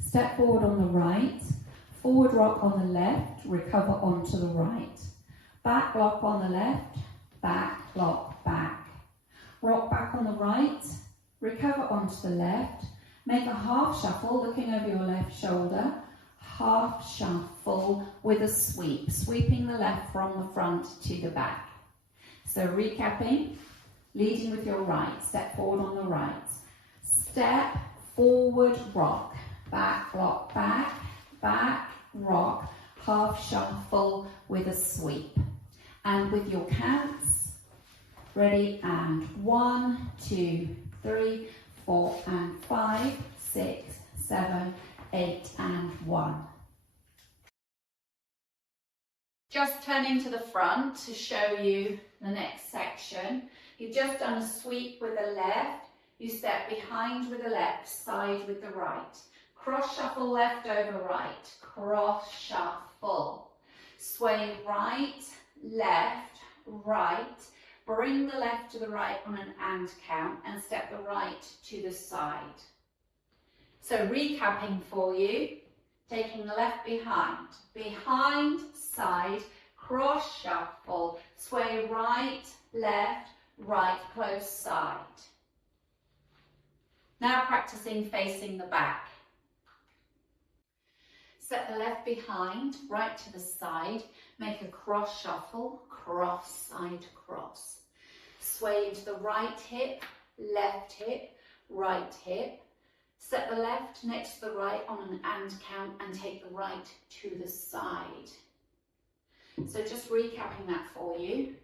Step forward on the right, forward rock on the left, recover onto the right. Back lock on the left, back lock back. Rock back on the right, recover onto the left, make a half shuffle looking over your left shoulder, half shuffle with a sweep, sweeping the left from the front to the back. So recapping, leading with your right, step forward on the right, step forward rock, back lock back, back rock, half shuffle with a sweep. And with your counts, ready, and 1, 2, 3, 4 and 5, 6, 7, 8 and 1. Just turning to the front to show you the next section. You've just done a sweep with the left, you step behind with the left, side with the right. Cross shuffle left over right, cross shuffle. Sway right, left, right. Bring the left to the right on an and count and step the right to the side. So recapping for you, taking the left behind, side, cross shuffle, sway right, left, right, close side. Now practicing facing the back. Set the left behind, right to the side, make a cross shuffle, cross, side, cross. Sway into the right hip, right hip. Set the left next to the right on an and count and take the right to the side. So just recapping that for you.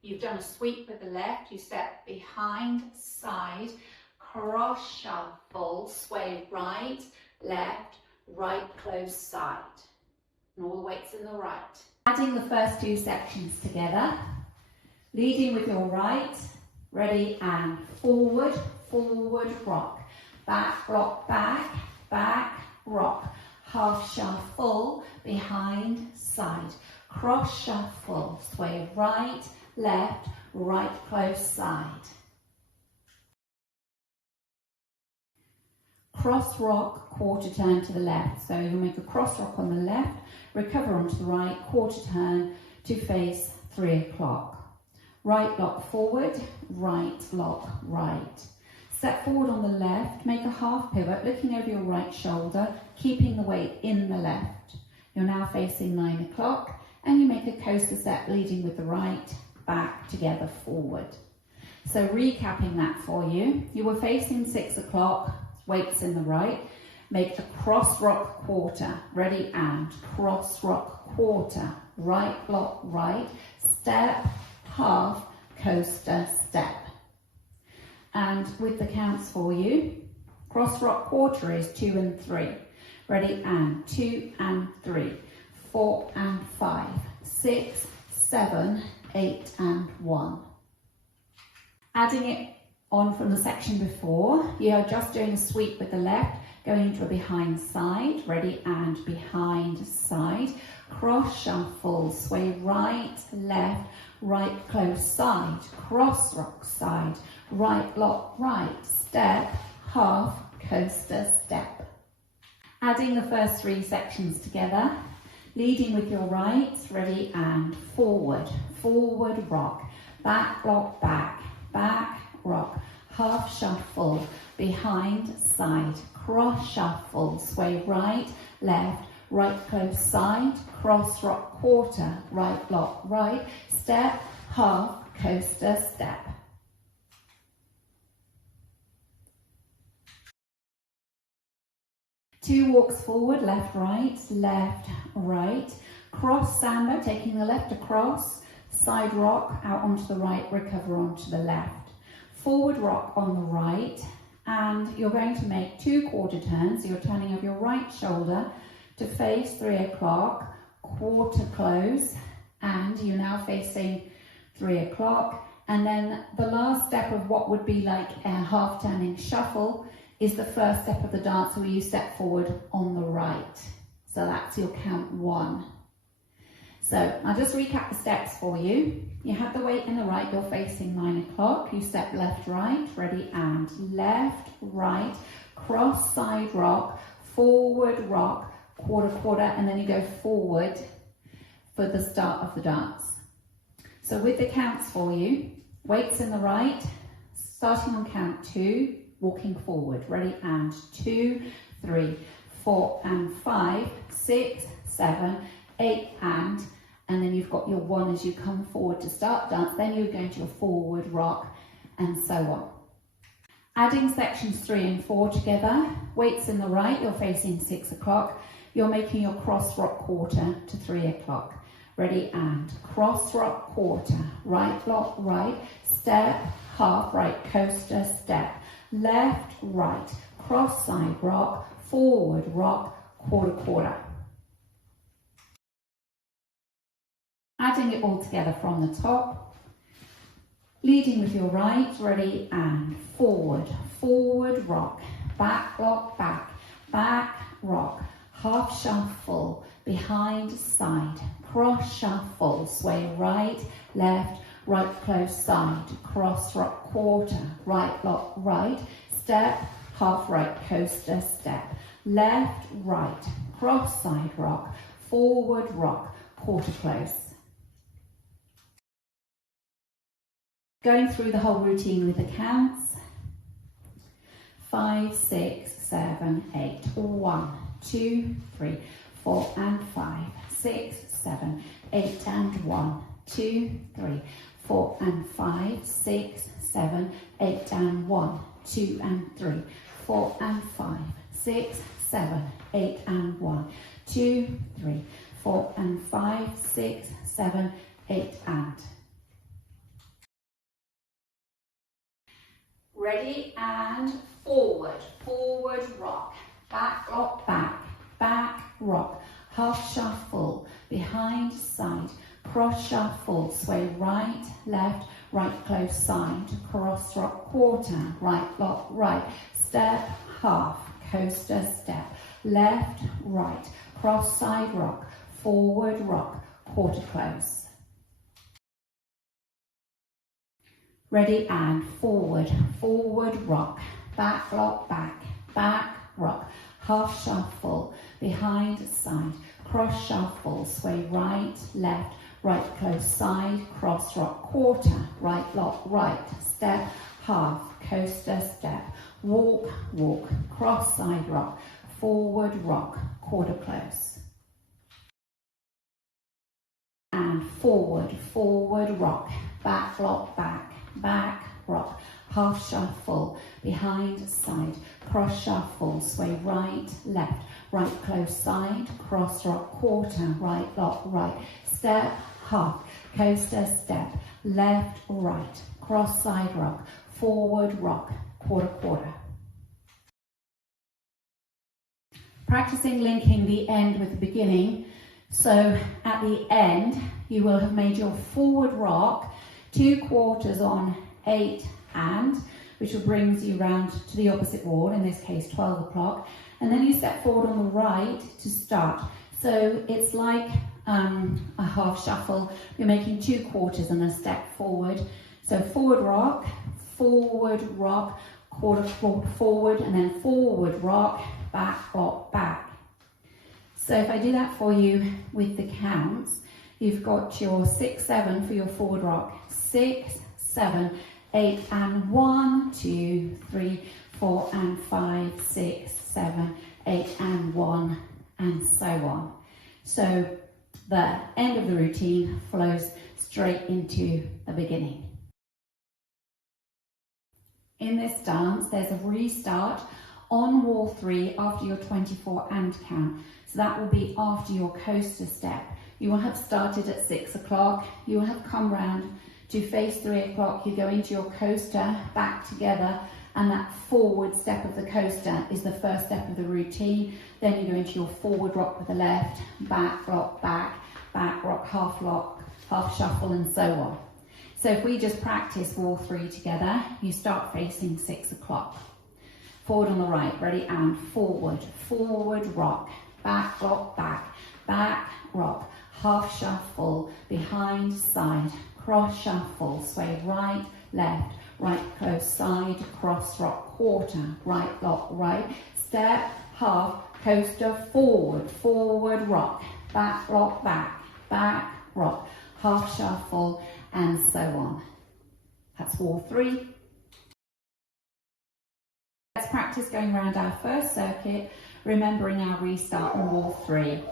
You've done a sweep with the left, you step behind, side, cross shuffle, sway right, left, right, close side. And all the weight's in the right. Adding the first two sections together, leading with your right, ready, and forward, forward rock. Back, rock, back, back, rock. Half shuffle, behind, side. Cross shuffle, sway right, left, right, close side. Cross rock, quarter turn to the left. So you'll make a cross rock on the left, recover onto the right, quarter turn to face 3 o'clock. Right lock forward, right lock right. Step forward on the left, make a half pivot, looking over your right shoulder, keeping the weight in the left. You're now facing 9 o'clock, and you make a coaster step leading with the right, back, together, forward. So recapping that for you, you were facing 6 o'clock, weights in the right, make a cross rock quarter, ready, and cross rock quarter, right lock right, step, half, coaster, step. And with the counts for you, cross rock quarter is 2 and 3. Ready, and 2 and 3, 4 and 5, 6, 7, 8 and 1. Adding it on from the section before, you are just doing a sweep with the left, going into a behind side, ready, and behind side. Cross shuffle, sway right, left, right, close side, cross rock side, right lock right, step, half, coaster, step. Adding the first 3 sections together, leading with your right, ready, and forward, forward rock, back lock back, back rock, half shuffle, behind side, cross shuffle, sway right, left, right close side, cross rock quarter, right lock right, step, half, coaster, step. Two walks forward, left, right, cross samba, taking the left across, side rock, out onto the right, recover onto the left. Forward rock on the right, and you're going to make 2 quarter turns. So you're turning over your right shoulder to face 3 o'clock, quarter close, and you're now facing 3 o'clock. And then the last step of what would be like a half turning shuffle is the first step of the dance where you step forward on the right. So that's your count 1. So I'll just recap the steps for you. You have the weight in the right, you're facing 9 o'clock. You step left, right, ready, and left, right, cross side rock, forward, rock, quarter, quarter, and then you go forward for the start of the dance. So with the counts for you, weights in the right, starting on count 2, walking forward. Ready? And 2, 3, 4, and 5, 6, 7, 8, and then you've got your 1 as you come forward to start dance. Then you're going to your forward, rock, and so on. Adding sections 3 and 4 together, weights in the right, you're facing 6 o'clock. You're making your cross rock quarter to 3 o'clock. Ready? And cross rock quarter, right block, right, step, half, right, coaster, step, left, right, cross side rock, forward rock, quarter, quarter. Adding it all together from the top, leading with your right, ready, and forward, forward rock, back lock, back rock, half shuffle, behind, side, cross shuffle, sway right, left, right close side, cross rock quarter, right lock, right, step, half right coaster, step, left, right, cross side rock, forward rock, quarter close. Going through the whole routine with the counts. 5, 6, 7, 8. 1, 2, 3, 4, and 5, 6, 7, 8, and 1, 2, 3, 4, and 5, 6, 7, 8, and 1, 2, and 3, 4, and 5, 6, 7, 8, and 1, 2, 3, 4, and 5, 6, 7, 8, and. Ready, and forward, forward rock, back lock, back rock, half shuffle, behind, side, cross shuffle, sway right, left, right close side, cross rock quarter, right lock, right, step, half, coaster, step, left, right, cross side rock, forward rock, quarter close. Ready, and forward, forward rock, back lock, back rock, half shuffle, behind, side, cross shuffle, sway right, left, right close side, cross rock quarter, right lock, right, step, half, coaster, step, walk, cross side rock, forward rock, quarter close. And forward, forward rock, back lock, back rock, half shuffle, behind, side, cross shuffle, sway right, left, right close side, cross rock quarter, right lock, right, step, half, coaster, step, left, right, cross side rock, forward rock, quarter, quarter. Practicing linking the end with the beginning. So at the end, you will have made your forward rock 2 quarters on 8 and, which will brings you round to the opposite wall, in this case 12 o'clock, and then you step forward on the right to start. So it's like a half shuffle. You're making 2 quarters and a step forward. So forward rock, quarter forward, and then forward rock, back. So if I do that for you with the counts, you've got your 6, 7 for your forward rock, 6, 7, 8, and 1, 2, 3, 4, and 5, 6, 7, 8, and 1, and so on. So the end of the routine flows straight into the beginning. In this dance, there's a restart on wall 3 after your 24 and count. So that will be after your coaster step. You will have started at 6 o'clock. You will have come round to face 3 o'clock. You go into your coaster, back together, and that forward step of the coaster is the first step of the routine. Then you go into your forward rock with the left, back rock, back rock, half shuffle, and so on. So if we just practice wall 3 together, you start facing 6 o'clock. Forward on the right, ready, and forward rock, back rock, back rock, half shuffle, behind, side, cross shuffle, sway right, left, right close side, cross rock quarter, right lock, right, step, half, coaster, forward, forward, rock, back, lock, back, rock, half shuffle, and so on. That's wall 3. Let's practice going around our first circuit, remembering our restart on wall 3.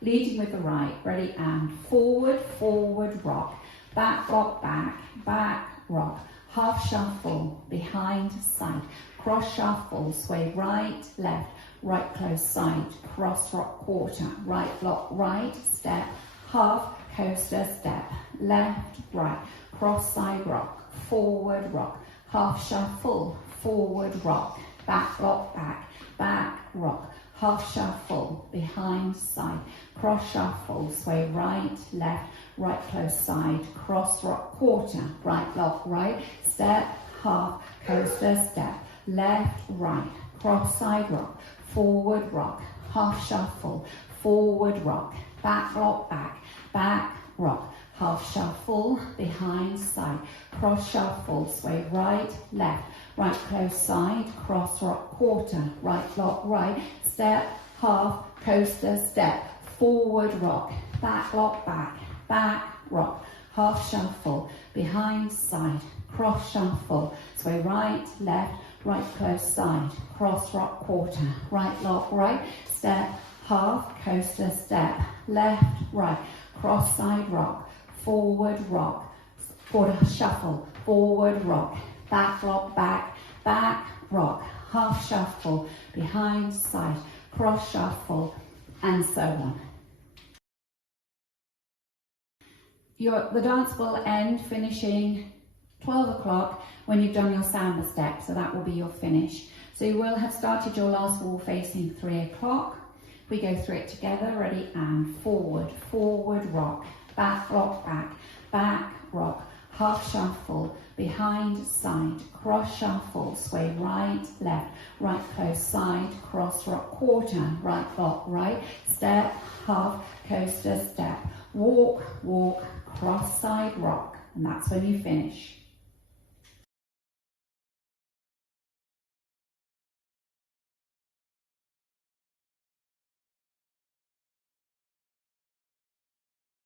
Leading with the right, ready, and forward, forward, rock, back, lock, back, rock, half shuffle, behind, side, cross shuffle, sway right, left, right close side, cross rock quarter, right lock, right, step, half, coaster, step, left, right, cross side rock, forward rock, half shuffle, forward rock, back lock, back rock, half shuffle, behind, side, cross shuffle, sway right, left, right close side, cross rock quarter, right lock, right, step, half, coaster, step, left, right, cross side rock, forward rock, half shuffle, forward rock, back lock, back rock, half shuffle, behind, side, cross shuffle, sway right, left, right close side, cross rock quarter, right lock, right, step, half, coaster, step, forward rock, back lock, back rock, half shuffle, behind, side, cross shuffle, sway right, left, right close side, cross rock quarter, right lock, right, step, half, coaster, step, left, right, cross side rock, forward rock, quarter shuffle, forward rock, back lock, back rock, half shuffle, behind, side, cross shuffle, and so on. The dance will end finishing 12 o'clock when you've done your samba step, so that will be your finish. So you will have started your last wall facing 3 o'clock. We go through it together, ready, and forward, forward rock, back lock, back rock, half shuffle, behind, side, cross shuffle, sway right, left, right close side, cross rock quarter, right lock, right, step, half, coaster, step, walk, cross side rock, and that's when you finish.